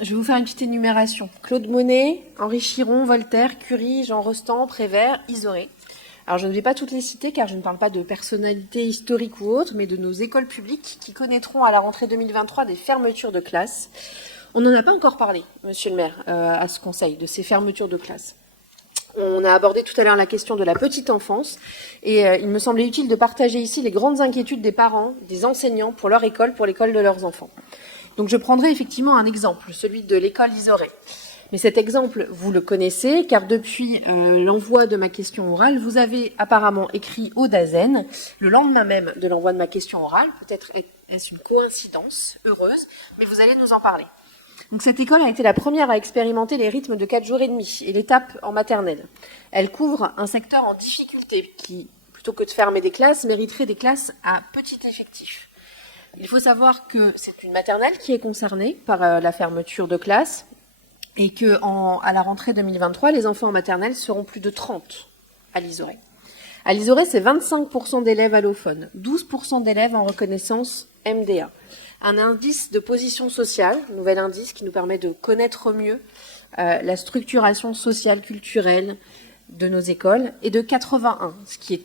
Je vais vous faire une petite énumération. Claude Monet, Henri Chiron, Voltaire, Curie, Jean Rostand, Prévert, Isore. Alors je ne vais pas toutes les citer car je ne parle pas de personnalités historiques ou autres, mais de nos écoles publiques qui connaîtront à la rentrée 2023 des fermetures de classes. On n'en a pas encore parlé, monsieur le maire, à ce conseil, de ces fermetures de classes. On a abordé tout à l'heure la question de la petite enfance et il me semblait utile de partager ici les grandes inquiétudes des parents, des enseignants pour leur école, pour l'école de leurs enfants. Donc je prendrai effectivement un exemple, celui de l'école Isore. Mais cet exemple, vous le connaissez, car depuis l'envoi de ma question orale, vous avez apparemment écrit au DAZEN, le lendemain même de l'envoi de ma question orale, peut-être est-ce une coïncidence heureuse, mais vous allez nous en parler. Donc cette école a été la première à expérimenter les rythmes de 4 jours et demi et l'étape en maternelle. Elle couvre un secteur en difficulté qui, plutôt que de fermer des classes, mériterait des classes à petit effectif. Il faut savoir que c'est une maternelle qui est concernée par la fermeture de classes et qu'à la rentrée 2023, les enfants en maternelle seront plus de 30 à l'Isore. À l'Isore, c'est 25% d'élèves allophones, 12% d'élèves en reconnaissance MDA. Un indice de position sociale, nouvel indice qui nous permet de connaître mieux la structuration sociale, culturelle de nos écoles, est de 81, ce qui est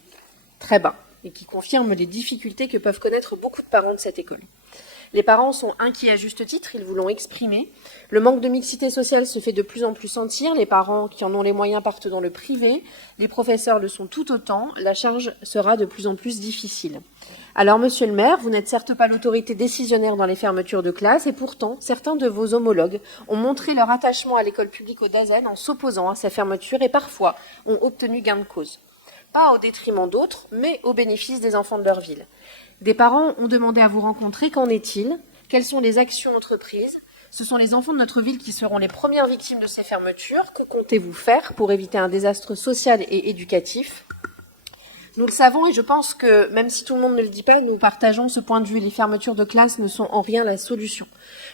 très bas et qui confirme les difficultés que peuvent connaître beaucoup de parents de cette école. Les parents sont inquiets à juste titre, ils vous l'ont exprimé. Le manque de mixité sociale se fait de plus en plus sentir. Les parents qui en ont les moyens partent dans le privé. Les professeurs le sont tout autant. La charge sera de plus en plus difficile. Alors, monsieur le maire, vous n'êtes certes pas l'autorité décisionnaire dans les fermetures de classes et pourtant, certains de vos homologues ont montré leur attachement à l'école publique au DAZEN en s'opposant à ces fermetures et parfois ont obtenu gain de cause. Pas au détriment d'autres, mais au bénéfice des enfants de leur ville. Des parents ont demandé à vous rencontrer. Qu'en est-il? Quelles sont les actions entreprises? Ce sont les enfants de notre ville qui seront les premières victimes de ces fermetures. Que comptez-vous faire pour éviter un désastre social et éducatif? Nous le savons et je pense que, même si tout le monde ne le dit pas, nous partageons ce point de vue. Les fermetures de classe ne sont en rien la solution.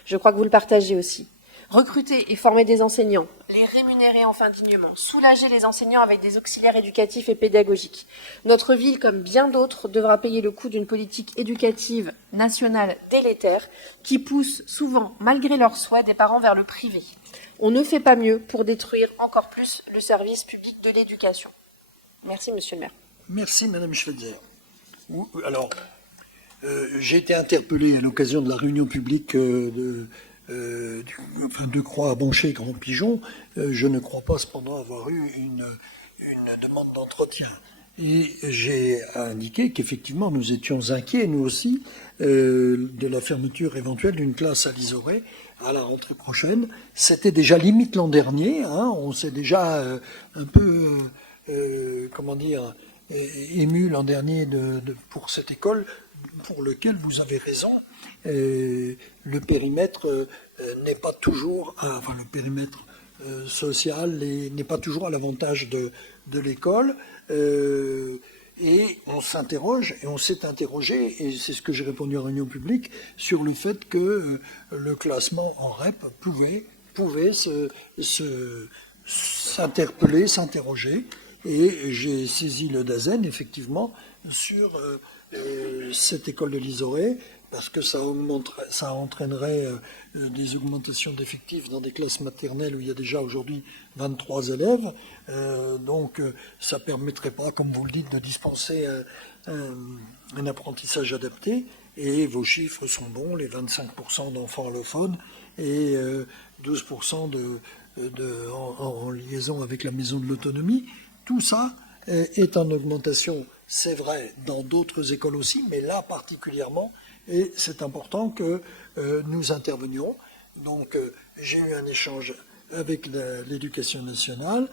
Je crois que vous le partagez aussi. Recruter et former des enseignants, les rémunérer enfin dignement, soulager les enseignants avec des auxiliaires éducatifs et pédagogiques. Notre ville, comme bien d'autres, devra payer le coût d'une politique éducative nationale délétère qui pousse souvent, malgré leurs souhaits, des parents vers le privé. On ne fait pas mieux pour détruire encore plus le service public de l'éducation. Merci, monsieur le maire. Merci, madame Schweitzer. Alors, j'ai été interpellé à l'occasion de la réunion publique de Croix à Bonchet, Grand Pigeon. Je ne crois pas cependant avoir eu une demande d'entretien. Et j'ai indiqué qu'effectivement nous étions inquiets, nous aussi, de la fermeture éventuelle d'une classe à l'Isore à la rentrée prochaine. C'était déjà limite l'an dernier, hein, on s'est déjà un peu, ému l'an dernier pour cette école, pour lequel vous avez raison. Le périmètre n'est pas toujours, le périmètre social n'est pas toujours à l'avantage de l'école. Et on s'interroge, et on s'est interrogé, et c'est ce que j'ai répondu en réunion publique, sur le fait que le classement en REP pouvait s'interpeller, s'interroger. Et j'ai saisi le DAZEN, effectivement, sur cette école de l'Isore, parce que ça entraînerait des augmentations d'effectifs dans des classes maternelles où il y a déjà aujourd'hui 23 élèves. Donc ça ne permettrait pas, comme vous le dites, de dispenser un apprentissage adapté. Et vos chiffres sont bons, les 25% d'enfants allophones et 12% en liaison avec la maison de l'autonomie. Tout ça est en augmentation, c'est vrai, dans d'autres écoles aussi, mais là particulièrement, et c'est important que nous intervenions. Donc j'ai eu un échange avec l'éducation nationale,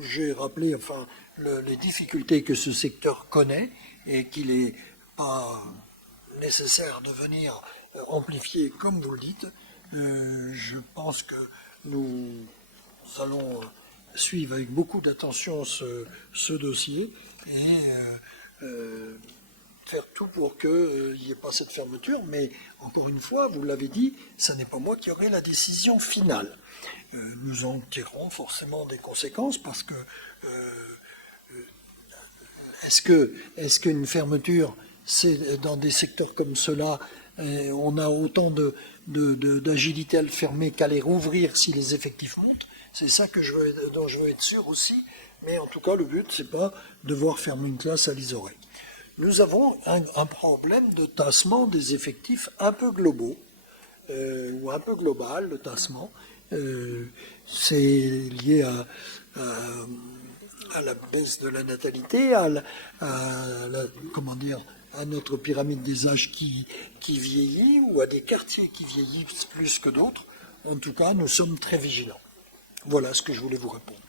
j'ai rappelé les difficultés que ce secteur connaît et qu'il n'est pas nécessaire de venir amplifier comme vous le dites. Je pense que nous allons suivre avec beaucoup d'attention ce dossier et faire tout pour qu'il n'y ait pas cette fermeture. Mais encore une fois, vous l'avez dit, ce n'est pas moi qui aurai la décision finale. Nous en tirerons forcément des conséquences parce que est-ce qu'une fermeture, c'est dans des secteurs comme cela, On a autant d'agilité à le fermer qu'à les rouvrir si les effectifs montent. C'est ça dont je veux être sûr aussi. Mais en tout cas, le but, c'est pas de devoir fermer une classe à l'Isoré. Nous avons un problème de tassement des effectifs un peu globaux, ou un peu global, le tassement. C'est lié à la baisse de la natalité, à notre pyramide des âges qui vieillit, ou à des quartiers qui vieillissent plus que d'autres. En tout cas, nous sommes très vigilants. Voilà ce que je voulais vous répondre.